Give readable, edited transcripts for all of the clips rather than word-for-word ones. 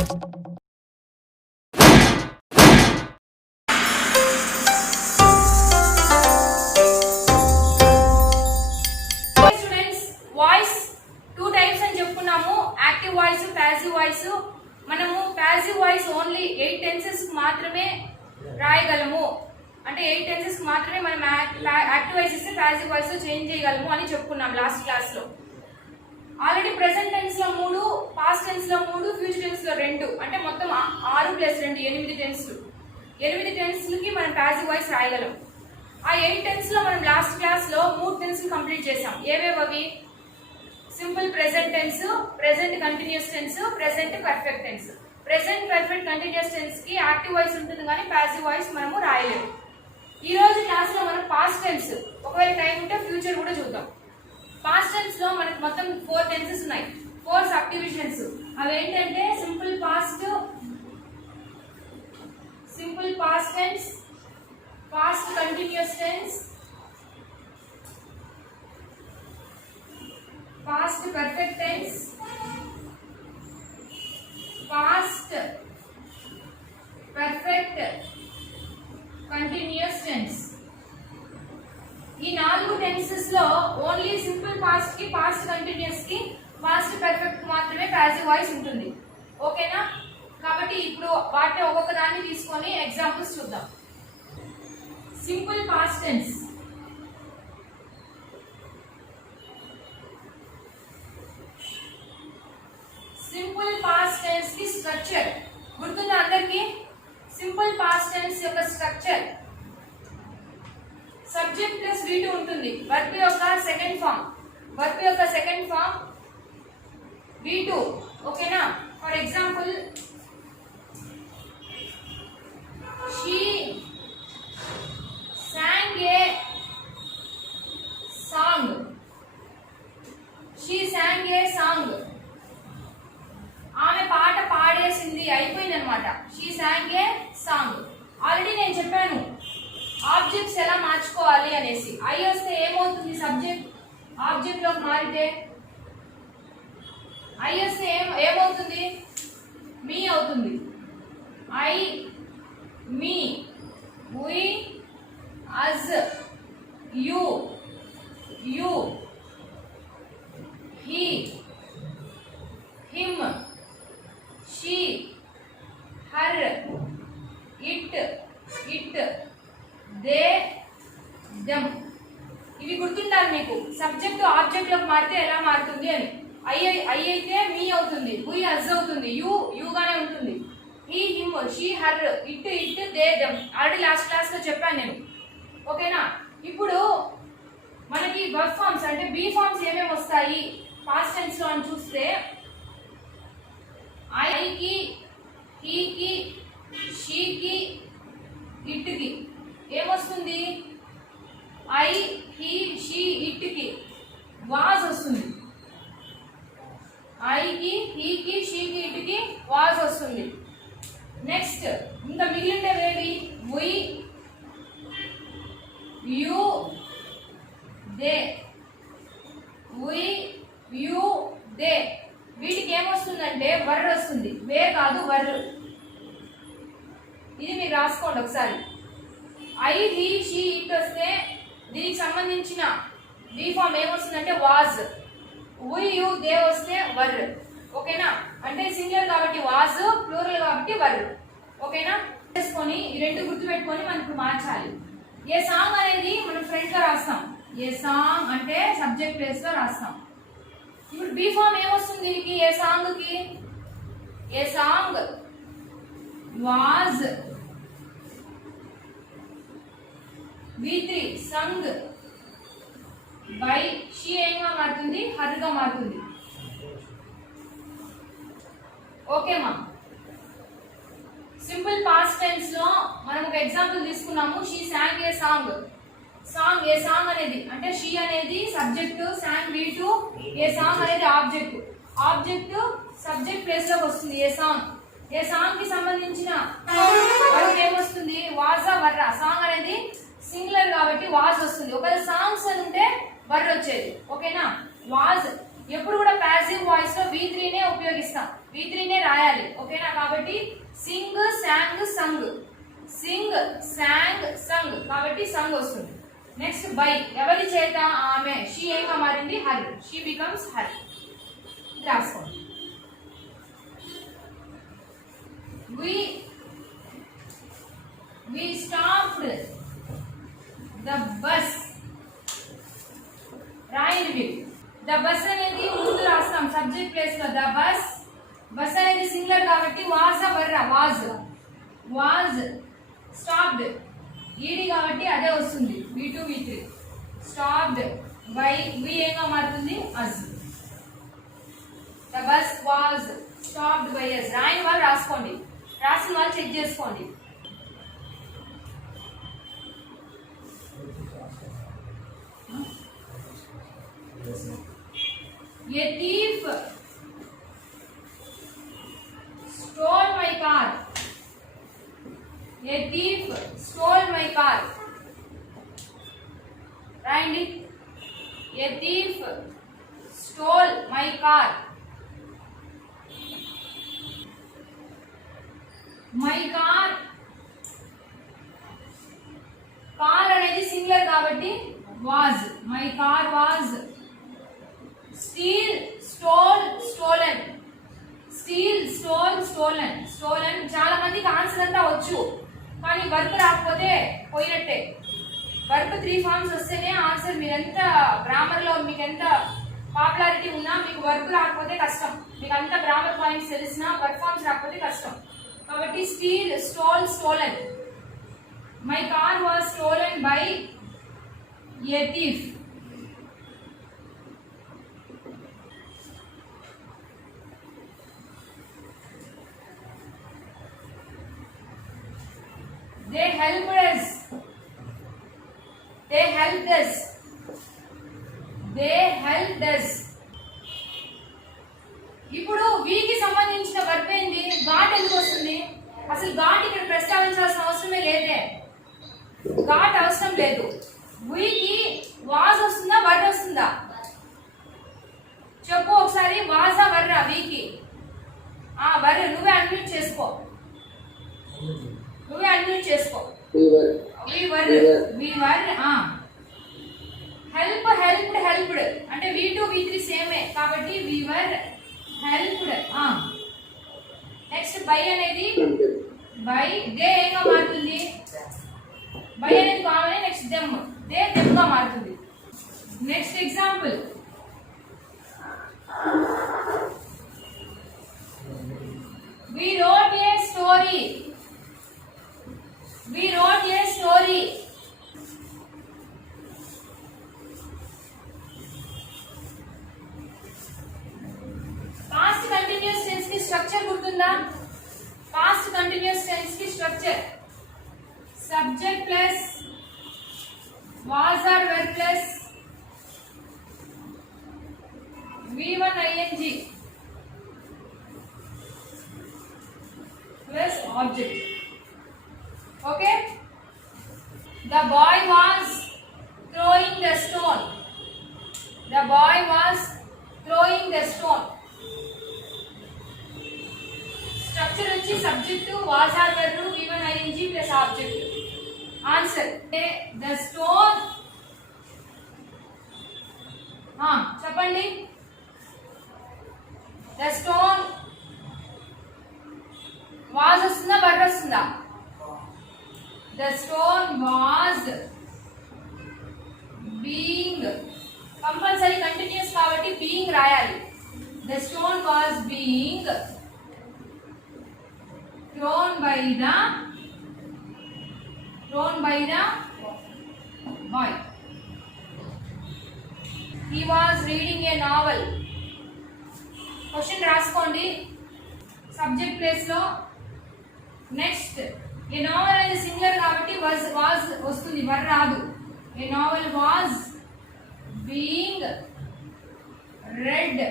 మనము passive voice only 8 టెన్సెస్ మాత్రమే రాయగలము. అంటే 8 టెన్సెస్ మాత్రమే మనం యాక్టివ్ వాయిస్ ఇస్తే ప్యాసివ్ వాయిస్ చేంజ్ చేయగలము అని చెప్పుకున్నాం లాస్ట్ క్లాస్ లో. ఆల్రెడీ ప్రెసెంట్ టెన్స్ లో 3, పాస్ట్ టెన్స్ లో 3, ఫ్యూచర్ టెన్స్ లో 2, అంటే మొత్తం 6 + 2 8 టెన్స్లు. 8 టెన్స్లకి మనం ప్యాసివ్ వాయిస్ రాయగలం. ఆ 8 టెన్స్ లో మనం లాస్ట్ క్లాస్ లో 3 టెన్స్లు కంప్లీట్ చేసాం. ఏవేవి? Simple present tense, present continuous tense, present perfect tense. Present perfect continuous tense కి యాక్టివ్ వాయిస్ ఉంటుంది కానీ ప్యాసివ్ వాయిస్ మనము రాయలేము. ఈ రోజు క్లాస్ లో మనం పాస్ట్ టెన్స్, ఒకవేళ టైం ఉంటే ఫ్యూచర్ కూడా చూద్దాం. పాస్ట్ టెన్స్ లో మనకు మొత్తం 4 టెన్సెస్ ఉన్నాయి, 4 సబ్ డివిజన్స్. అవి ఏంటంటే simple past tense, past continuous tense, past perfect tense, past perfect continuous tense. ఈ 4 టెన్సెస్ లో ఓన్లీ సింపుల్ పాస్ట్ కి, పాస్ట్ కంటిన్యూస్ కి, పాస్ట్ పర్ఫెక్ట్ మాత్రమే ప్యాసివ్ వాయిస్ ఉంటుంది. ఓకేనా? కాబట్టి ఇప్పుడు వాటిని ఒక్కొక్క దాన్ని తీసుకొని ఎగ్జాంపుల్స్ చూద్దాం. Simple past tense. Simple past tense కి స్ట్రక్చర్ గుర్తుందా అందరికి? సింపుల్ పాస్ట్ టెన్స్ యొక్క స్ట్రక్చర్ సబ్జెక్ట్ ప్లస్ V2 ఉంటుంది. వర్బ్ యొక్క సెకండ్ ఫామ్ V2. ఓకేనా? For example she sang a song. ఆమె పాట పాడేసింది, అయిపోయింది అనమాట. She sang a song. Already నేను చెప్పాను ఆబ్జెక్ట్స్ ఎలా మార్చుకోవాలి అనేసి. ఐ వస్తే ఏమవుతుంది? సబ్జెక్ట్ ఆబ్జెక్ట్ లోకి మారితే ఐ వస్తే ఏమవుతుంది? మీ అవుతుంది. I, me, we, us, you, he, him, she, her, it, they, them. ఇవి గుర్తుండాలి మీకు. సబ్జెక్ట్ ఆబ్జెక్ట్ లోకి మారితే ఎలా మారుతుంది అని. ఐ అయితే మీ అవుతుంది, వి అజ్ అవుతుంది, యు గానే ఉంటుంది, he, him, she, her, it, they, them. Already last class లో చెప్పాను నేను. ఓకేనా? ఇప్పుడు మనకి వర్బ్ ఫార్మ్స్ అంటే బి ఫార్మ్స్ ఏమేమి వస్తాయి పాస్ట్ టెన్స్ లో అని చూస్తే, ఐకి, హీకి, షీకి, ఇట్కి ఏమొస్తుంది? ఐ, హీ, షీ, ఇట్కి వాజ్ వస్తుంది. ఐకి, హీకి, షీకి, ఇట్కి వాజ్ వస్తుంది. నెక్స్ట్ ఇంకా మిగిలినవేవి? We, you, they. We, you, they. వీటికి ఏమొస్తుందంటే వర్డ్ వస్తుంది. వే కాదు, వర్డ్. ఇది మీరు రాసుకోండి ఒకసారి. ఐ, హీ, షీ, ఇట్ వస్తే దీనికి సంబంధించిన బి ఫామ్ ఏమొస్తుందంటే వాజ్. వి, యు, దే వస్తే వర్డ్. ఓకేనా? అంటే సింగులర్ కాబట్టి వాజ్, ప్లూరల్ కాబట్టి వర్డ్. ఓకేనా? చేసుకొని ఈ రెండు గుర్తుపెట్టుకొని మనం ఇప్పుడు మార్చాలి. ఏ సాంగ్ అనేది మనం ఫ్రంట్ లో రాస్తాం. ఏ సాంగ్ అంటే సబ్జెక్ట్ ప్లేస్ లో రాస్తాం. ఇప్పుడు బి ఫామ్ ఏమొస్తుంది దీనికి? ఏ సాంగ్ కి? A song was, V3 sung by, she ఏంగా మారుతుంది? హర్ గా మారుతుంది. ఓకే మా. సింపుల్ పాస్ట్ టెన్స్ లో మనం ఒక ఎగ్జాంపుల్ తీసుకున్నాము. She sang a song. A song అనేది అంటే షీ అనేది సబ్జెక్ట్, సాంగ్ V2, ఏ సాంగ్ అనేది ఆబ్జెక్ట్ సబ్జెక్ట్ ప్లేస్ లోకి వస్తుంది. ఏ సాంగ్ కి సంబంధించిన వర్డ్ ఏమొస్తుంది? వాజా, వర్రా. సాంగ్ అనేది సింగులర్ కాబట్టి వాజ్ వస్తుంది. ఒకవేళ సాంగ్స్ అని ఉంటే వర్డ్ వచ్చేది. ఓకేనా? వాజ్ ఎప్పుడు కూడా ప్యాసివ్ వాయిస్ లో V3 నే ఉపయోగిస్తాం, V3 నే రాయాలి. ఓకేనా? సింగ్ sang సంగ్ కాబట్టి సంగ్ వస్తుంది. నెక్స్ట్ బై ఎవరి చేత ఆమె షీ ఏగా మారింది హర్ షీ బికమ్స్ హర్ రాసుకోండి. we stopped the bus రాయండి. ద బస్ అనేది ముందు రాస్తాం సబ్జెక్ట్ ప్లేస్ లో ద బస్ అనేది సింగులర్ కాబట్టి వాజ్ వర్రా వాజ్ స్టాప్డ్ ఈడి కాబట్టి అదే వస్తుంది v2 v3 stopped by we ఏగా మారుతుంది us the bus was stopped by us రాయని వాళ్ళు రాసుకోండి రాసిన వాళ్ళు చెక్ చేసుకోండి. A thief stole my car. A thief stole my car. రాయండి. A thief stole my car. My car car అనేది సింగులర్ కాబట్టి was my car was steel stole stolen steel stole stolen stolen చాలా మందికి ఆన్సర్ అంతా వచ్చు కానీ వర్క్ రాకపోతే పోయినట్టే. వర్క్ 3 ఫార్మ్స్ వస్తేనే ఆన్సర్. మీరెంత గ్రామర్ లో మీకు ఎంత పాపులారిటీ ఉన్నా మీకు వర్క్ రాకపోతే కష్టం. మీకు అంత గ్రామర్ పాయింట్స్ తెలిసినా వర్క్ ఫార్మ్స్ రాకపోతే కష్టం. కాబట్టి steel stole stolen my car was stolen by A thief. They helped us. They helped us. They helped us. ఇప్పుడు వీకి సంబంధించిన వర్బ్ ఏంది? గాట్ ఎందుకు వస్తుంది? అసలు గాట్ ఇక్కడ ప్రస్తావించాల్సిన అవసరమే లేదే. గాట్ అవసరం లేదు. వీకి వాజ్ వస్తుందా వర్ వస్తుందా చెప్పు ఒకసారి. వాజా వర్రా వీకి? వర్. నువ్వే అన్మ్యూట్ చేసుకో. నువ్వే అన్మ్యూట్ చేసుకో. we were helped అంటే v2 v3 సేమే కాబట్టి we were helped. Next by అనేది బై దే ఏగా మారుతుంది. బై అనేది common. Next them they them గా మారుతుంది. Next example we wrote a story. We wrote a story. Past continuous tense की structure गुर्तुंदा? Past continuous tense की structure subject plus was or were plus v1 ing plus object. Okay, the boy was throwing the stone. The boy was throwing the stone. Structure వచ్చి subject was or were given ing plus object. Answer the stone. చెప్పండి. The stone was వస్తుందా వర్ వస్తుందా? The stone was being compulsory continuous కాబట్టి being రాయాలి. The stone was being thrown by the boy. He was reading a novel. Question రాసుకోండి subject plus లో. నెక్స్ట్ ఏ నావెల్ అనేది సింగులర్ కాబట్టి వాజ్ వస్తుంది వర్ రాదు. ఏ నావెల్ వాజ్ బీయింగ్ రెడ్.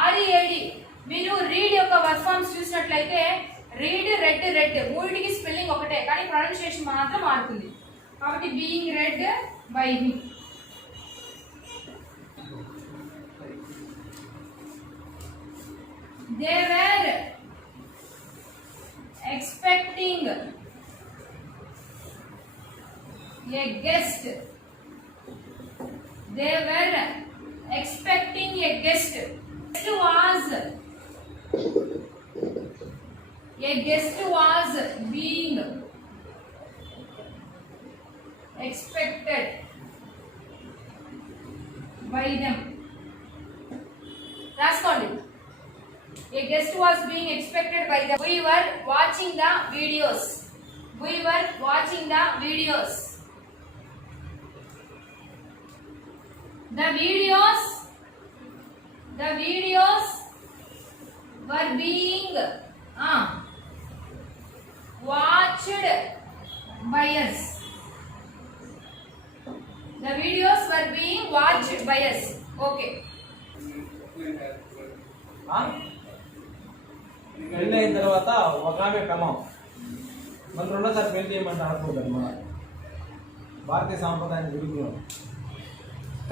ఆర్ఈఏడి. మీరు రీడ్ యొక్క వర్క్ ఫార్మ్స్ చూసినట్లయితే రీడ్ రెడ్ రెడ్ మూడింటికి స్పెల్లింగ్ ఒకటే కానీ ప్రొనౌన్సియేషన్ మాత్రం మారుతుంది. కాబట్టి being red by him. They were expecting a guest. They were expecting a guest. A guest was being expected by them. రాసుకోండి. A guest was being expected by them. We were watching the videos. We were watching the videos. The videos were being watched by us. The videos were being watched by us. Okay. పెళ్ళి అయిన తర్వాత ఒక ఆమె క్రమం మన రెండోసారి పెళ్లి చేయమంటే అనుకుంటారు మన భారతీయ సాంప్రదాయాన్ని విరుగుతున్నాం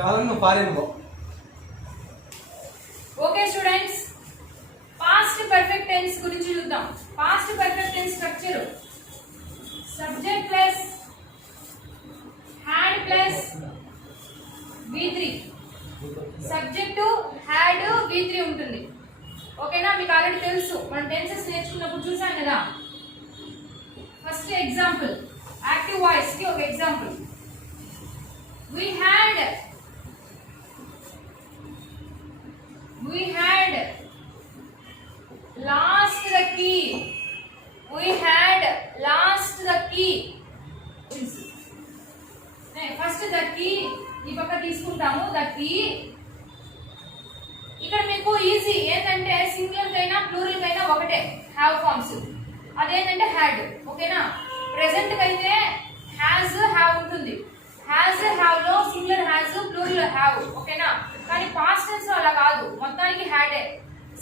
కాలంలో ఫారిన్లో. Okay students, past perfect tense గురించి చూద్దాం. Past perfect tense structure subject plus had plus V3. Subject had V3 ఉంటుంది. ఓకేనా, మీకు ఆల్రెడీ తెలుసు, మనం టెన్సెస్ నేర్చుకున్నప్పుడు చూసాం కదా. ఫస్ట్ ఎగ్జాంపుల్, యాక్టివ్ వాయిస్ కి ఒక example. We had lost the key. We had lost the key. First the key ఈ పక్క తీసుకుంటాము. the key ఇక్కడ మీకు ఈజీ ఏంటంటే సింగులర్ కైనా ప్లూరల్ కైనా ఒకటే హ్యావ్ ఫార్మ్స్. అదేంటంటే హ్యాడ్. ఓకేనా, ప్రెసెంట్ అయితే హ్యాజ్ హ్యావ్ ఉంటుంది. హ్యాజ్ హ్యావ్ లో సింగులర్ హ్యాజ్ ప్లూరల్ హ్యావ్. ఓకేనా, కానీ పాస్ట్ టెన్స్ లో అలా కాదు, మొత్తానికి హ్యాడే.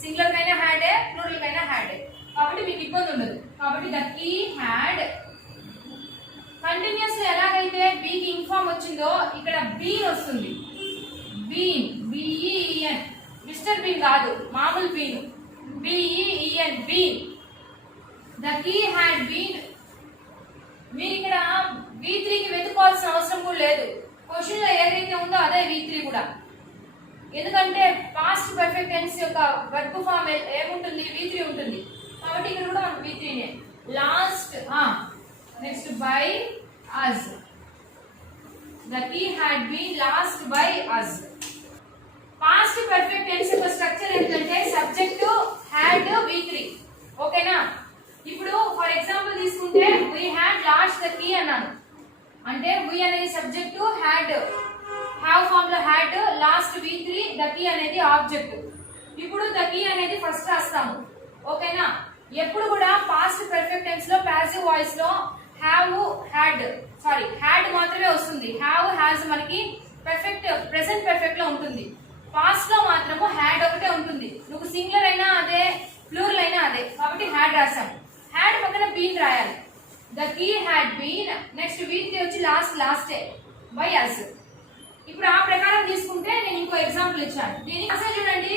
సింగులర్ కైనా హ్యాడే, ప్లూరల్ కైనా హ్యాడే. కాబట్టి మీకు ఇబ్బంది ఉండదు. కాబట్టి ద కీ హ్యాడ్. కంటిన్యూస్ ఎలాగైతే బీకి ఇన్ఫార్మ్ వచ్చిందో ఇక్కడ బీన్ వస్తుంది. బీన్, బిఈఎన్, మిస్టర్ బీన్ కాదు, మామూలు bean, B E N, bean. The key had been. మీరు ఇక్కడ V3 కి వెతుకోవాల్సిన అవసరం కూడా లేదు. క్వశ్చన్ లో ఏదైతే ఉందో అదే V3 కూడా. ఎందుకంటే పాస్ట్ పర్ఫెక్ట్ టెన్స్ యొక్క వర్బ్ ఫామ్ ఏముంటుంది, V3 ఉంటుంది. కాబట్టి ఇక్కడ కూడా మనకు V3 నే. Lost, next by us. The key had been lost by us. Past perfect tense యొక్క స్ట్రక్చర్ ఏంటంటే సబ్జెక్ట్ హ్యాడ్ V3. ఓకేనా, ఇప్పుడు ఫర్ ఎగ్జాంపుల్ తీసుకుంటే we had lost the key అన్నాను అంటే we అనేది సబ్జెక్ట్, హ్యాడ్ హ్యావ్ ఫామ్ లో had, last V3, the key అనేది ఆబ్జెక్ట్. ఇప్పుడు the key అనేది ఫస్ట్ రాస్తాము. ఓకేనా, ఎప్పుడు కూడా పాస్ట్ పర్ఫెక్ట్ టెన్స్ లో పాసివ్ వాయిస్ లో హ్యావ్ హ్యాడ్ మాత్రమే వస్తుంది. హ్యావ్ హ్యాజ్ మనకి పర్ఫెక్ట్ ప్రెసెంట్ పర్ఫెక్ట్ లో ఉంటుంది. పాస్ట్ లో మాత్రము హ్యాడ్ ఒకటే ఉంటుంది. నువ్వు సింగులర్ అయినా అదే, ప్లూరల్ అయినా అదే. కాబట్టి హ్యాడ్ రాసాము. హ్యాడ్ పక్కన బీన్ రాయాలి. The key had been. Next V3 వచ్చి లాస్టే బై అస్. ఇప్పుడు ఆ ప్రకారం తీసుకుంటే నేను ఇంకో ఎగ్జాంపుల్ ఇచ్చాను. దీనికి అసలు చూడండి,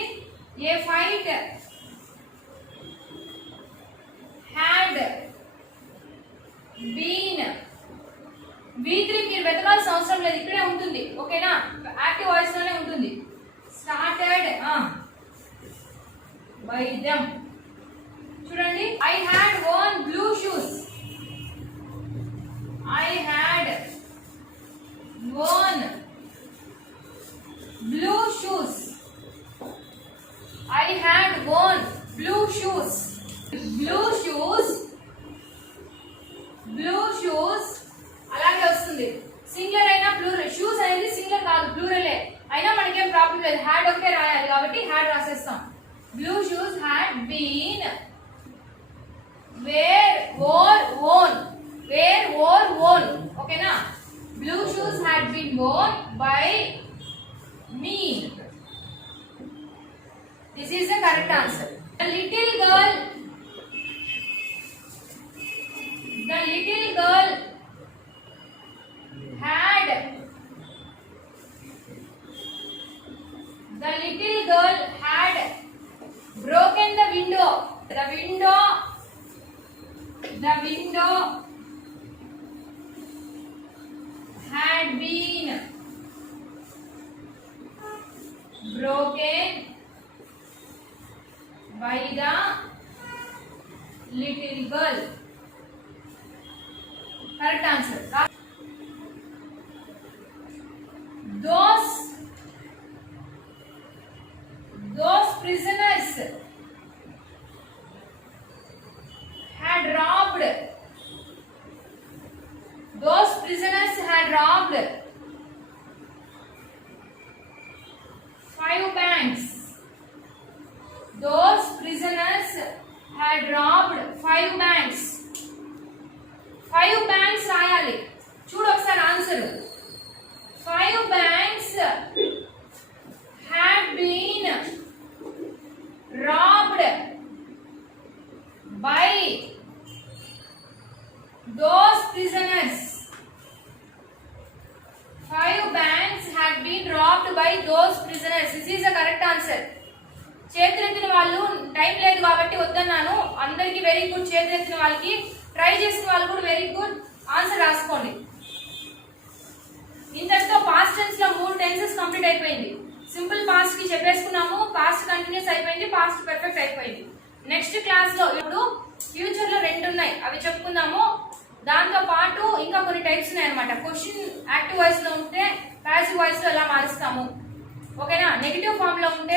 ఏ ఫైట్ హ్యాడ్ బీన్. V3 మీరు వెతకాల్సిన అవసరం లేదు, ఇక్కడే ఉంటుంది. ఓకేనా, యాక్టివ్ వాయిస్ లోనే ఉంటుంది. Started by them. చూడండి, I had worn blue shoes. I had worn blue shoes. I had worn blue shoes. Blue shoes, blue shoes అలాగే వస్తుంది. సింగులర్ అయినా ప్లూరల్. షూస్ అనేది సింగులర్ కాదు, ప్లూరలే. అయినా మనకేం ప్రాబ్లం లేదు, హ్యాడ్ ఒకటే రాయాలి కాబట్టి హ్యాడ్ రాసేస్తాం. Blue shoes had been wear wore worn. Wear wore worn. ఓకేనా, blue shoes had been worn by me. This is the correct answer. The little girl had broken the window. The window had been broken by the little girl. Correct answer. Those prisoners had robbed 5 banks. Those prisoners had robbed 5 banks. 5 banks రాయాలి. చూడు ఒకసారి ఆన్సర్. 5 banks had been robbed by those prisoners. 5 banks had been robbed by those prisoners. This is the correct answer. చేతులెత్తిన వాళ్ళు టైం లేదు కాబట్టి వద్దన్నాను. అందరికి very good. చేతులెత్తిన వాళ్ళకి, ట్రై చేసిన వాళ్ళు కూడా వెరీ గుడ్. ఆన్సర్ రాసుకోండి. ఇంతటితో పాస్ట్ టెన్స్ లో 3 టెన్సెస్ కంప్లీట్ అయిపోయింది. సింపుల్ పాస్ట్ కి చెప్పేసుకున్నాము, పాస్ట్ కంటిన్యూస్ అయిపోయింది, పాస్ట్ పర్ఫెక్ట్ అయిపోయింది. నెక్స్ట్ క్లాస్ లో ఇప్పుడు ఫ్యూచర్ లో 2 ఉన్నాయి, అవి చెప్పుకుందాము. దాంతో పాటు ఇంకా కొన్ని టైప్స్ ఉన్నాయి అన్నమాట. క్వశ్చన్ యాక్టివ్ వాయిస్ లో ఉంటే పాసివ్ వాయిస్ లో ఎలా మారుస్తాము, ఓకేనా? నెగిటివ్ ఫామ్ లో ఉంటే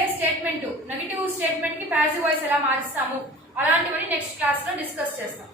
నెగిటివ్ స్టేట్మెంట్ కి పాసివ్ వాయిస్ ఎలా మారుస్తాము, అలాంటివన్నీ నెక్స్ట్ క్లాస్ లో డిస్కస్ చేస్తాం.